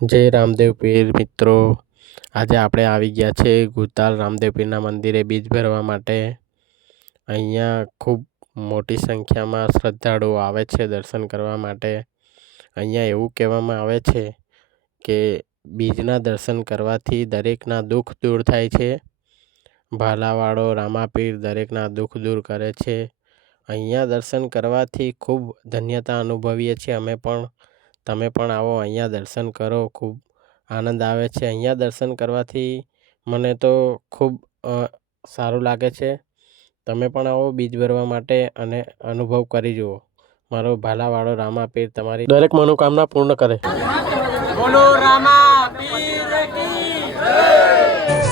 જય રામદેવ પીર મિત્રો, આજે આપણે આવી ગયા છે ગુતાલ રામદેવ પીરના મંદિરે બીજ ભરવા માટે. અહીંયા ખૂબ મોટી સંખ્યામાં શ્રદ્ધાળુઓ આવે છે દર્શન કરવા માટે. અહીંયા એવું કહેવામાં આવે છે કે બીજના દર્શન કરવાથી દરેકના દુઃખ દૂર થાય છે. ભાલાવાળો રામાપીર દરેકના દુઃખ દૂર કરે છે. અહીંયા દર્શન કરવાથી ખૂબ ધન્યતા અનુભવીએ છીએ અમે પણ. તમે પણ આવો, અહીંયા દર્શન કરો, ખૂબ આનંદ આવે છે. અહીંયા દર્શન કરવાથી મને તો ખૂબ સારું લાગે છે. તમે પણ આવો બીજ ભરવા માટે અને અનુભવ કરી જુઓ. મારો ભાલાવાળો રામાપીર તમારી દરેક મનોકામના પૂર્ણ કરે. બોલો રામા પીર કી જય।